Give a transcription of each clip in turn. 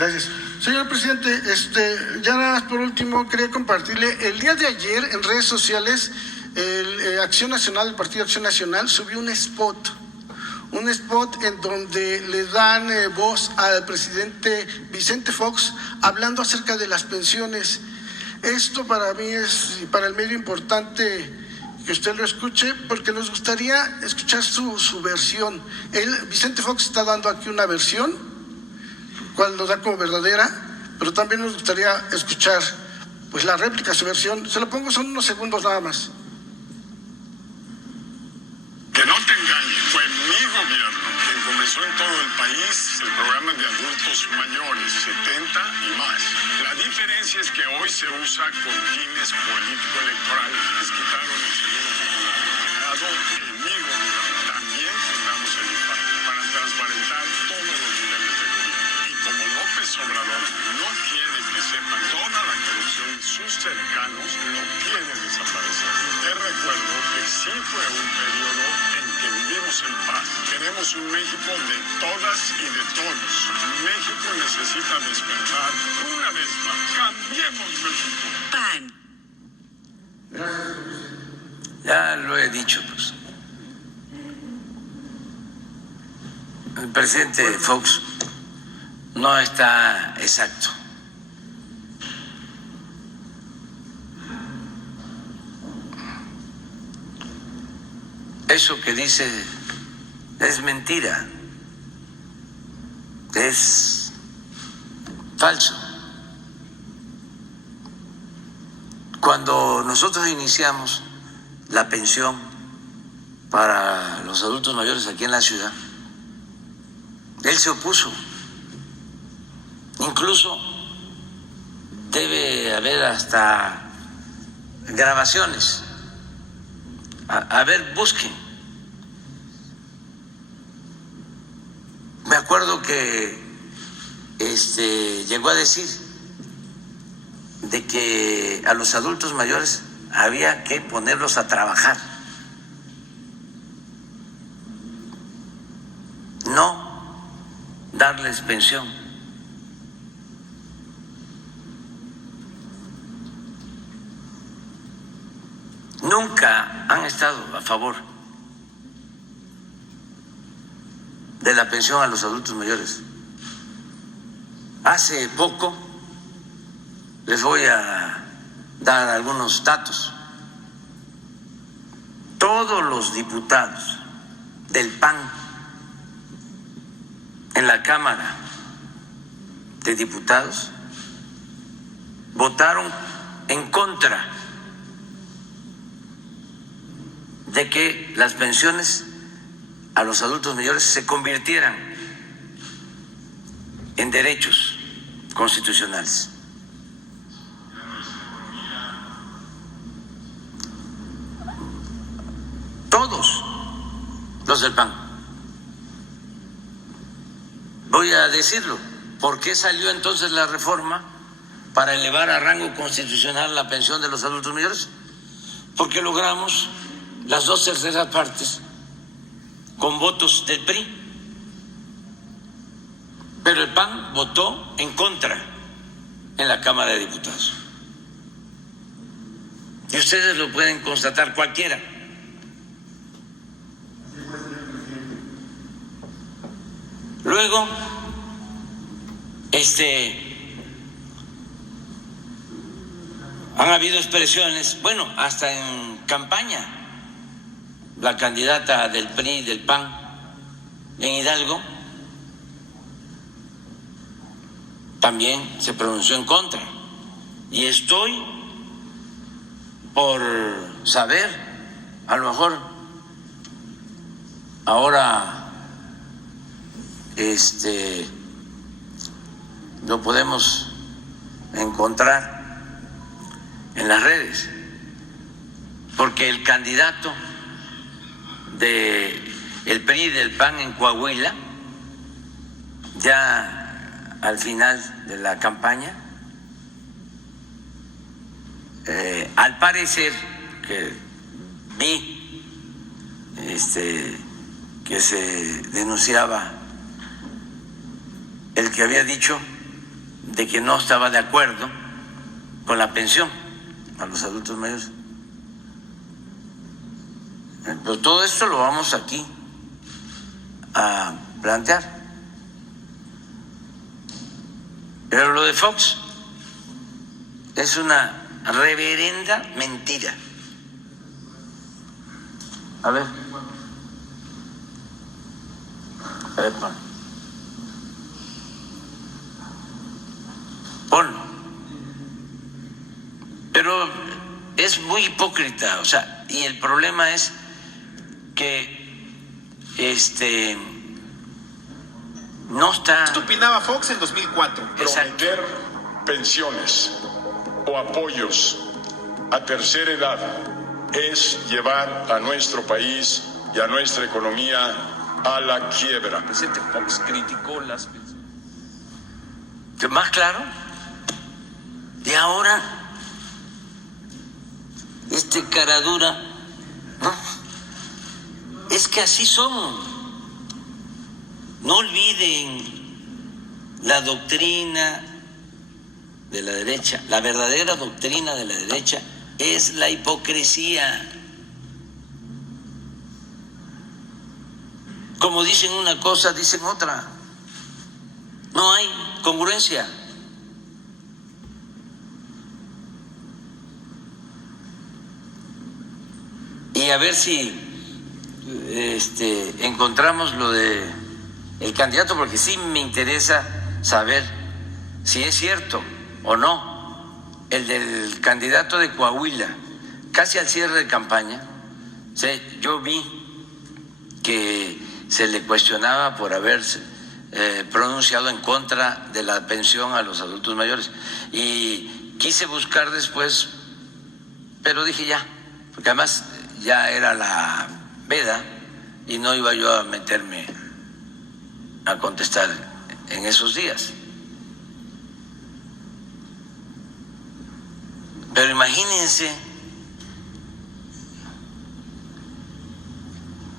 Gracias. Señor presidente, ya nada más por último, quería compartirle, el día de ayer en redes sociales, Acción Nacional, el Partido Acción Nacional, subió un spot en donde le dan voz al presidente Vicente Fox hablando acerca de las pensiones. Esto para mí es, y para el medio, importante que usted lo escuche, porque nos gustaría escuchar su versión. Vicente Fox está dando aquí una versión, cual lo da como verdadera, pero también nos gustaría escuchar pues la réplica, su versión. Se lo pongo, son unos segundos nada más. Que no te engañes, fue mi gobierno quien comenzó en todo el país el programa de adultos mayores, 70 y más. La diferencia es que hoy se usa con fines político-electorales. Les quitaron el seguro popular en mi gobierno. También fundamos el IPAC para transparentar todos los niveles de gobierno. Y como López Obrador no quiere que sepan toda la corrupción de sus cercanos, lo quiere desaparecer. Te recuerdo que sí fue un periodo en que vivimos en paz. Queremos un México de todas y de todos. México necesita despertar una vez más. Cambiemos México. PAN. Ya lo he dicho, pues. El presidente Fox no está exacto. Eso que dice es mentira, es falso. Cuando nosotros iniciamos la pensión para los adultos mayores aquí en la ciudad, él se opuso. Incluso debe haber hasta grabaciones. A ver, busquen. Me acuerdo que llegó a decir de que a los adultos mayores había que ponerlos a trabajar, no darles pensión. Nunca han estado a favor de la pensión a los adultos mayores. Hace poco, les voy a dar algunos datos, todos los diputados del PAN en la Cámara de Diputados votaron en contra de que las pensiones a los adultos mayores se convirtieran en derechos constitucionales. Todos los del PAN. Voy a decirlo. ¿Por qué salió entonces la reforma para elevar a rango constitucional la pensión de los adultos mayores? Porque logramos las 2/3 partes con votos del PRI, pero el PAN votó en contra en la Cámara de Diputados. Y ustedes lo pueden constatar cualquiera. Luego, han habido expresiones, bueno, hasta en campaña, la candidata del PRI y del PAN en Hidalgo también se pronunció en contra. Y estoy por saber, a lo mejor ahora lo podemos encontrar en las redes, porque el candidato del PRI y del PAN en Coahuila, ya al final de la campaña, al parecer que vi que se denunciaba el que había dicho de que no estaba de acuerdo con la pensión a los adultos mayores. Pero todo esto lo vamos aquí a plantear. Pero lo de Fox es una reverenda mentira. A ver, ponlo. Pero es muy hipócrita, o sea, y el problema es que no está. Esto opinaba Fox en 2004. Prometer pensiones o apoyos a tercera edad es llevar a nuestro país y a nuestra economía a la quiebra. El presidente Fox criticó las pensiones. ¿Qué más claro? Y ahora, cara dura, ¿no? Es que así son. No olviden la doctrina de la derecha. La verdadera doctrina de la derecha es la hipocresía. Como dicen una cosa, dicen otra. No hay congruencia. Y a ver si encontramos lo de el candidato, porque sí me interesa saber si es cierto o no. El del candidato de Coahuila, casi al cierre de campaña, yo vi que se le cuestionaba por haberse pronunciado en contra de la pensión a los adultos mayores, y quise buscar después, pero dije ya, porque además ya era la veda y no iba yo a meterme a contestar en esos días. Pero imagínense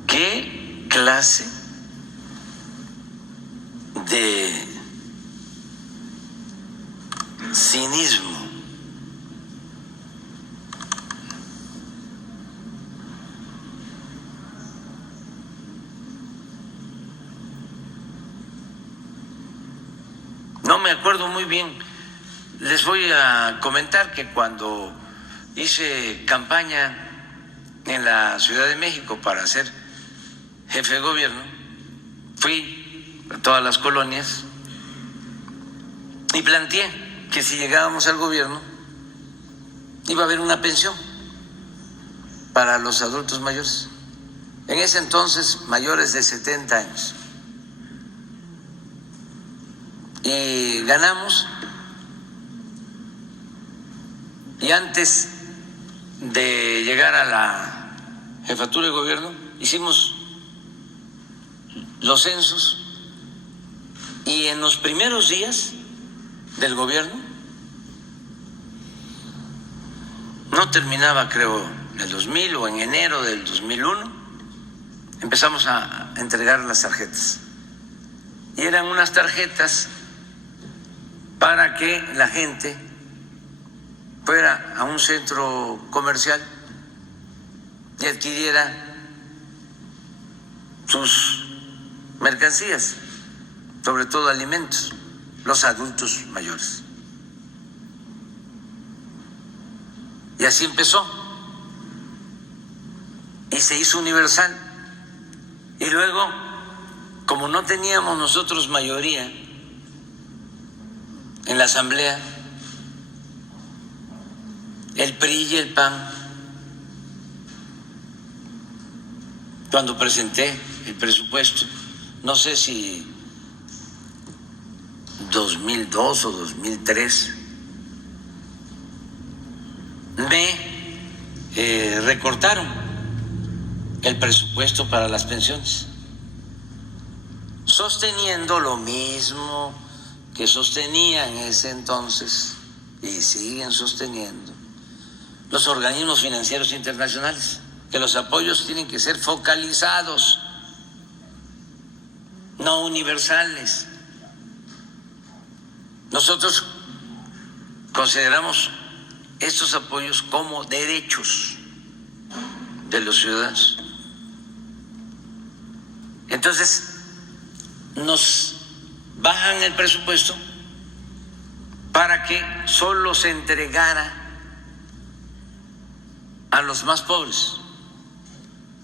qué clase de cinismo, no me acuerdo muy bien. Les voy a comentar que cuando hice campaña en la Ciudad de México para ser jefe de gobierno, fui a todas las colonias y planteé que si llegábamos al gobierno iba a haber una pensión para los adultos mayores, en ese entonces mayores de 70 años. Y ganamos, y antes de llegar a la jefatura de gobierno hicimos los censos, y en los primeros días del gobierno, no terminaba creo el 2000 o en enero del 2001, empezamos a entregar las tarjetas, y eran unas tarjetas para que la gente fuera a un centro comercial y adquiriera sus mercancías, sobre todo alimentos, los adultos mayores. Y así empezó, y se hizo universal. Y luego, como no teníamos nosotros mayoría en la asamblea, el PRI y el PAN, cuando presenté el presupuesto, no sé si 2002 o 2003, me recortaron el presupuesto para las pensiones, sosteniendo lo mismo que sostenía en ese entonces y siguen sosteniendo los organismos financieros internacionales, que los apoyos tienen que ser focalizados, no universales. Nosotros consideramos estos apoyos como derechos de los ciudadanos. Entonces, nos bajan el presupuesto para que solo se entregara a los más pobres,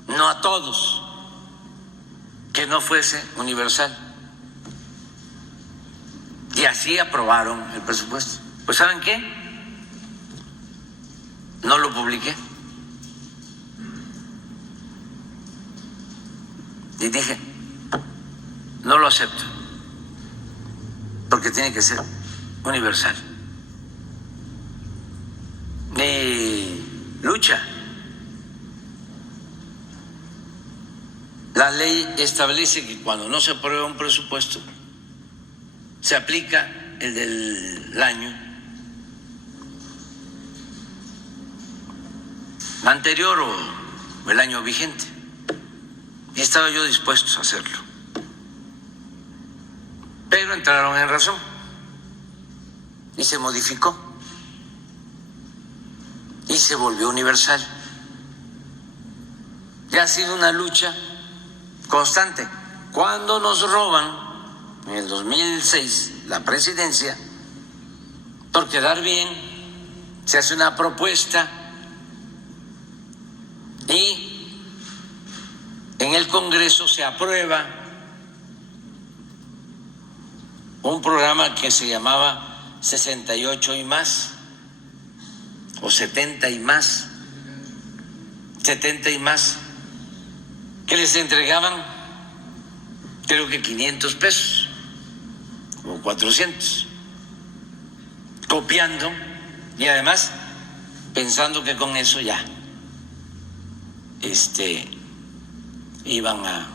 no a todos, que no fuese universal. Y así aprobaron el presupuesto. Pues ¿saben qué? No lo publiqué. Y dije, no lo acepto, porque tiene que ser universal. Mi lucha. La ley establece que cuando no se aprueba un presupuesto, se aplica el del año anterior o el año vigente. Y estaba yo dispuesto a hacerlo. Pero entraron en razón y se modificó y se volvió universal. Y ha sido una lucha constante. Cuando nos roban en el 2006 la presidencia, por quedar bien, se hace una propuesta y en el Congreso se aprueba un programa que se llamaba 68 y más, o 70 y más, 70 y más, que les entregaban creo que 500 pesos o 400, copiando y además pensando que con eso ya iban a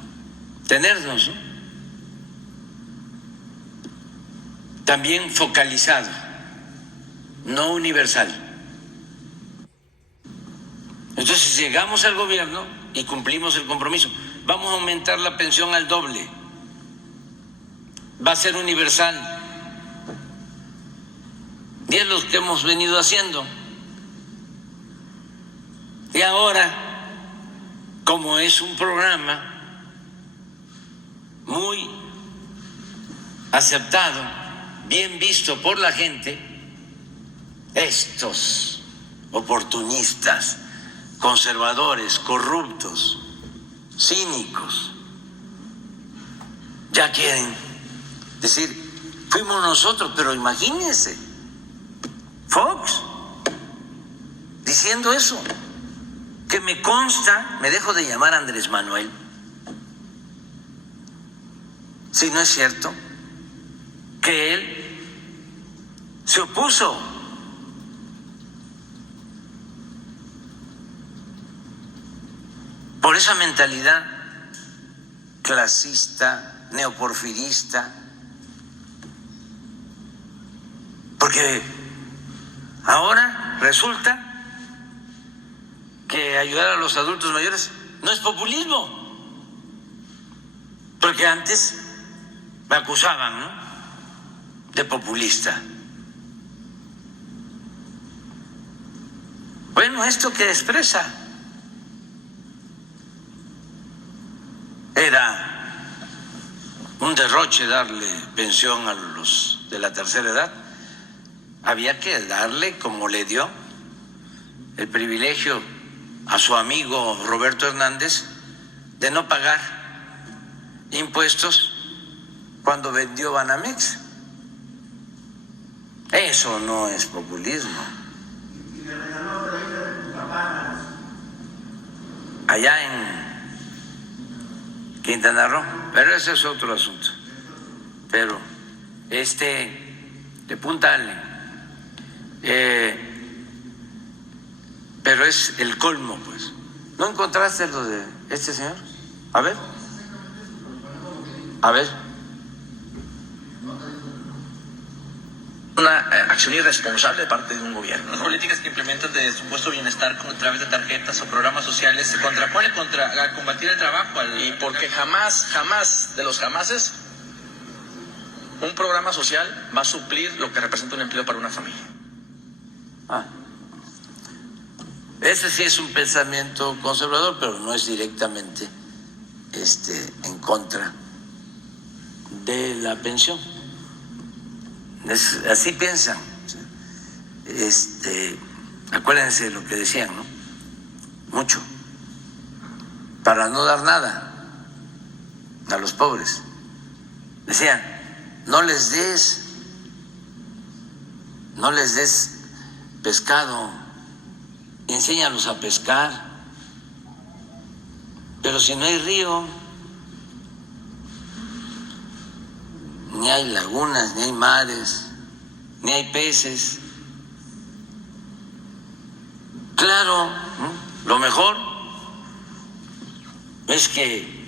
tenernos, ¿no? También focalizado, no universal. Entonces, si llegamos al gobierno y cumplimos el compromiso, vamos a aumentar la pensión al doble, va a ser universal, y es lo que hemos venido haciendo. Y ahora, como es un programa muy aceptado, bien visto por la gente, estos oportunistas, conservadores, corruptos, cínicos, ya quieren decir, fuimos nosotros, pero imagínense, Fox diciendo eso, que me consta, me dejo de llamar Andrés Manuel, si no es cierto, que él se opuso por esa mentalidad clasista, neoporfirista, porque ahora resulta que ayudar a los adultos mayores no es populismo, porque antes me acusaban, ¿no?, de populista. Bueno, esto que expresa era un derroche darle pensión a los de la tercera edad. Había que darle, como le dio, el privilegio a su amigo Roberto Hernández de no pagar impuestos cuando vendió Banamex. Eso no es populismo. Allá en Quintana Roo, pero ese es otro asunto. Pero de Punta Allen, pero es el colmo, pues. ¿No encontraste lo de este señor? A ver. Una acción irresponsable de parte de un gobierno, Las políticas que implementan de supuesto bienestar a través de tarjetas o programas sociales se contrapone a combatir el trabajo. Y porque jamás de los jamases Un programa social va a suplir lo que representa un empleo para una familia. Ese sí es un pensamiento conservador, pero no es directamente en contra de la pensión. Así piensan. Acuérdense de lo que decían, ¿no? Mucho. Para no dar nada a los pobres. Decían, no les des pescado, enséñalos a pescar. Pero si no hay río, ni hay lagunas, ni hay mares, ni hay peces. Claro, ¿no? Lo mejor es que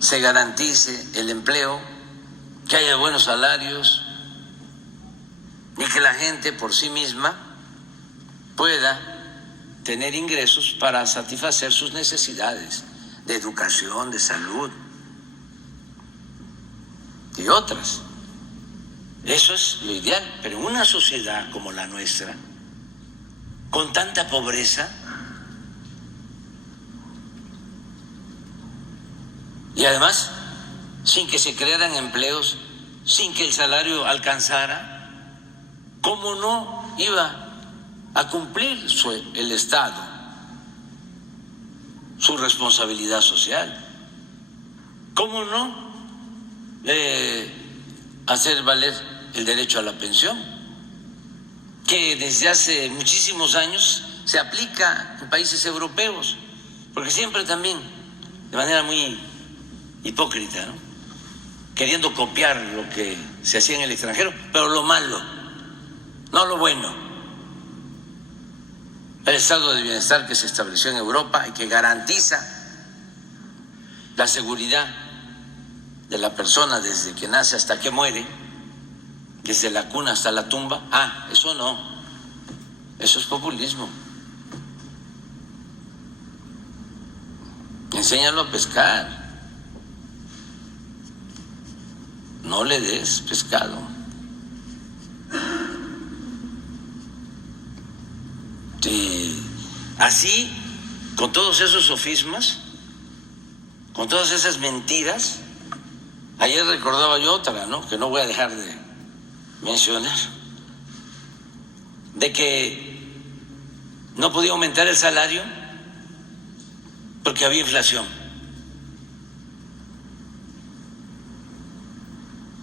se garantice el empleo, que haya buenos salarios y que la gente por sí misma pueda tener ingresos para satisfacer sus necesidades de educación, de salud y otras. Eso es lo ideal, pero en una sociedad como la nuestra, con tanta pobreza, y además sin que se crearan empleos, sin que el salario alcanzara, ¿cómo no iba a cumplir el Estado su responsabilidad social? ¿Cómo no hacer valer el derecho a la pensión, que desde hace muchísimos años se aplica en países europeos? Porque siempre también, de manera muy hipócrita, ¿no?, queriendo copiar lo que se hacía en el extranjero, pero lo malo, no lo bueno. El estado de bienestar que se estableció en Europa y que garantiza la seguridad de la persona desde que nace hasta que muere, desde la cuna hasta la tumba. Eso no, eso es populismo. Enséñalo a pescar. No le des pescado. Así, con todos esos sofismas, con todas esas mentiras. Ayer recordaba yo otra, ¿no?, que no voy a dejar de mencionar, de que no podía aumentar el salario porque había inflación.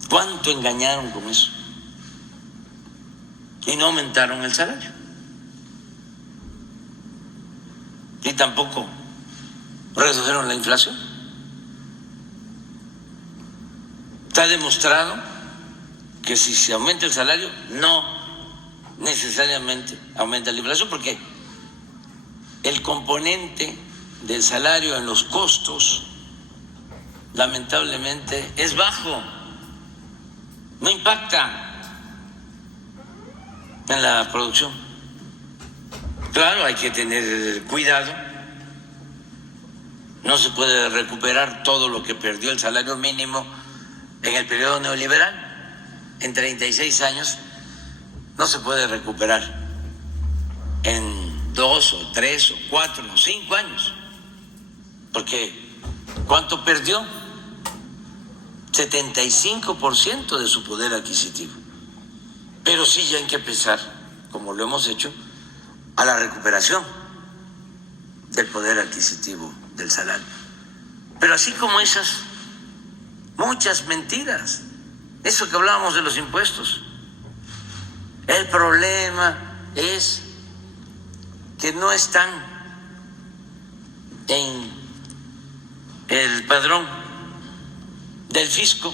¿Cuánto engañaron con eso? Y no aumentaron el salario. Y tampoco redujeron la inflación. Está demostrado que si se aumenta el salario, no necesariamente aumenta la inflación, porque el componente del salario en los costos, lamentablemente, es bajo. No impacta en la producción. Claro, hay que tener cuidado. No se puede recuperar todo lo que perdió el salario mínimo en el periodo neoliberal. En 36 años no se puede recuperar en 2 o 3 o 4 o 5 años. Porque ¿cuánto perdió? 75% de su poder adquisitivo. Pero sí ya hay que empezar, como lo hemos hecho, a la recuperación del poder adquisitivo del salario. Pero así como esas, muchas mentiras. Eso que hablábamos de los impuestos. El problema es que no están en el padrón del fisco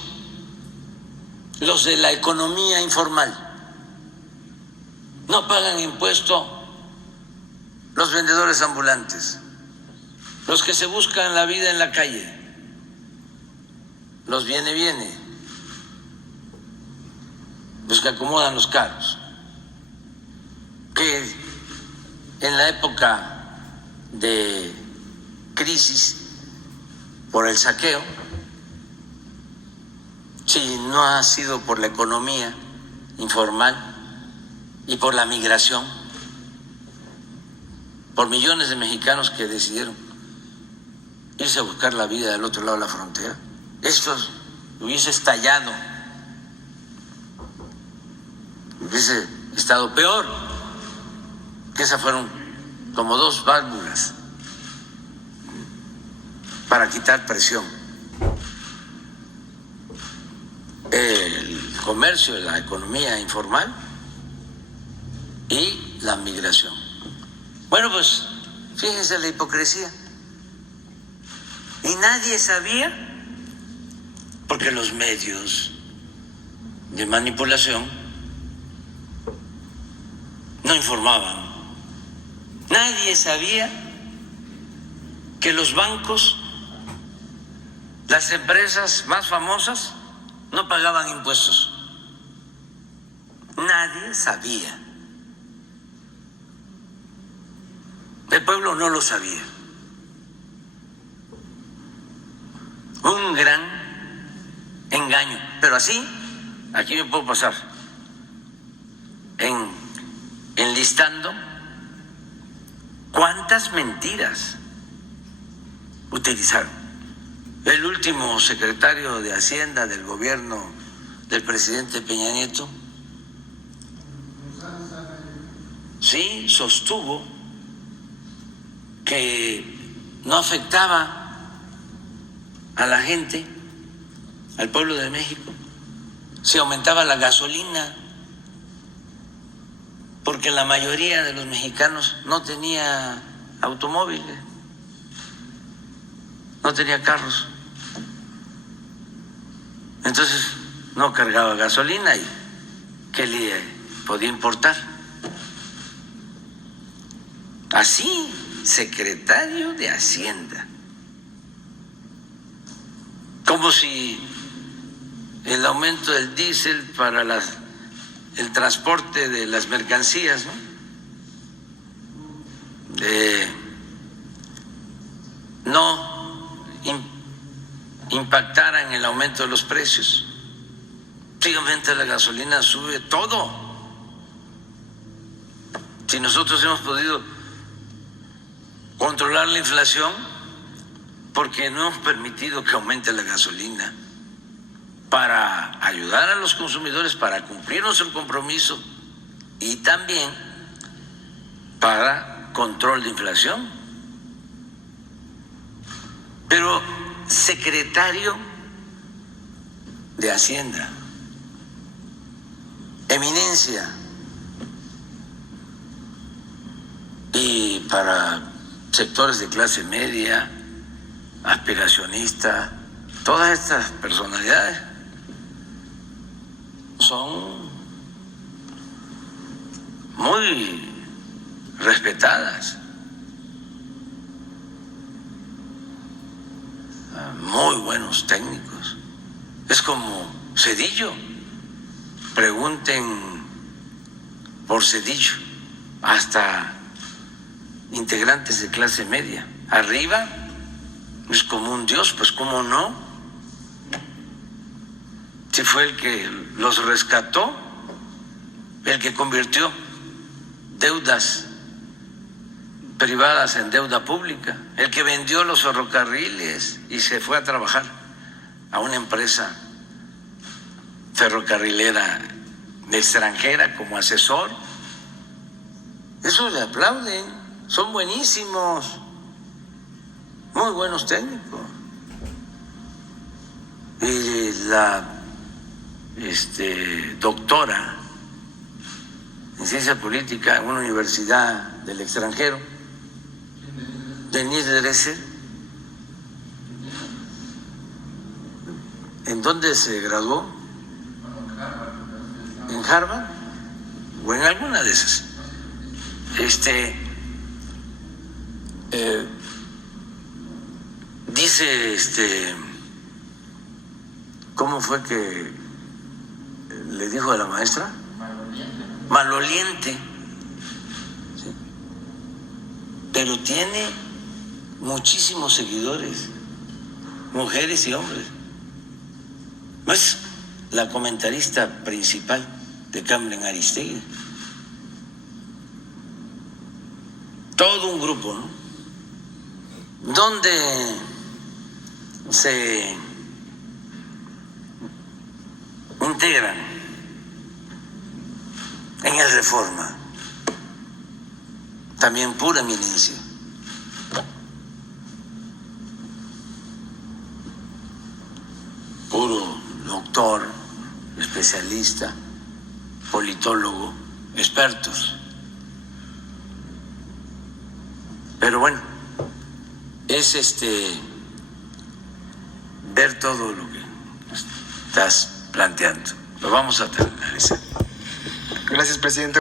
los de la economía informal. No pagan impuesto los vendedores ambulantes, los que se buscan la vida en la calle, los viene, los que acomodan los carros, que en la época de crisis por el saqueo si no ha sido por la economía informal y por la migración, por millones de mexicanos que decidieron irse a buscar la vida del otro lado de la frontera. Esto hubiese estallado, hubiese estado peor, que esas fueron como dos válvulas para quitar presión. El comercio, la economía informal y la migración. Bueno, pues fíjense la hipocresía. Y nadie sabía, porque los medios de manipulación no informaban. Nadie sabía que los bancos, las empresas más famosas, no pagaban impuestos. Nadie sabía. El pueblo no lo sabía. Un gran engaño. Pero así, aquí me puedo pasar enlistando cuántas mentiras utilizaron. El último secretario de Hacienda del gobierno del presidente Peña Nieto, sí, sostuvo que no afectaba a la gente, al pueblo de México, si aumentaba la gasolina, porque la mayoría de los mexicanos no tenía automóviles, no tenía carros. Entonces no cargaba gasolina y ¿qué le podía importar? Así, secretario de Hacienda. Como si el aumento del diésel para el transporte de las mercancías, no impactara en el aumento de los precios. Si aumenta la gasolina, sube todo. Si nosotros hemos podido controlar la inflación, porque no hemos permitido que aumente la gasolina para ayudar a los consumidores, para cumplir nuestro compromiso y también para control de inflación. Pero secretario de Hacienda, eminencia, y para sectores de clase media, aspiracionista, todas estas personalidades son muy respetadas, muy buenos técnicos. Es como Zedillo, pregunten por Zedillo, hasta integrantes de clase media. Arriba es como un dios, pues cómo no, si fue el que los rescató, el que convirtió deudas privadas en deuda pública, el que vendió los ferrocarriles y se fue a trabajar a una empresa ferrocarrilera extranjera como asesor. Eso le aplauden, son buenísimos, muy buenos técnicos. Y la doctora en ciencia política en una universidad del extranjero, Denise Dresser, ¿en dónde se graduó? ¿En Harvard? ¿O en alguna de esas? Dice, ¿cómo fue que le dijo a la maestra? Maloliente. ¿Sí? Pero tiene muchísimos seguidores, mujeres y hombres. Es la comentarista principal de Carmen Aristegui. Todo un grupo, ¿no? Donde se integran en el Reforma también pura eminencia. Puro doctor, especialista, politólogo, expertos. Pero bueno, es ver todo lo que estás planteando. Lo vamos a analizar. Gracias, presidente.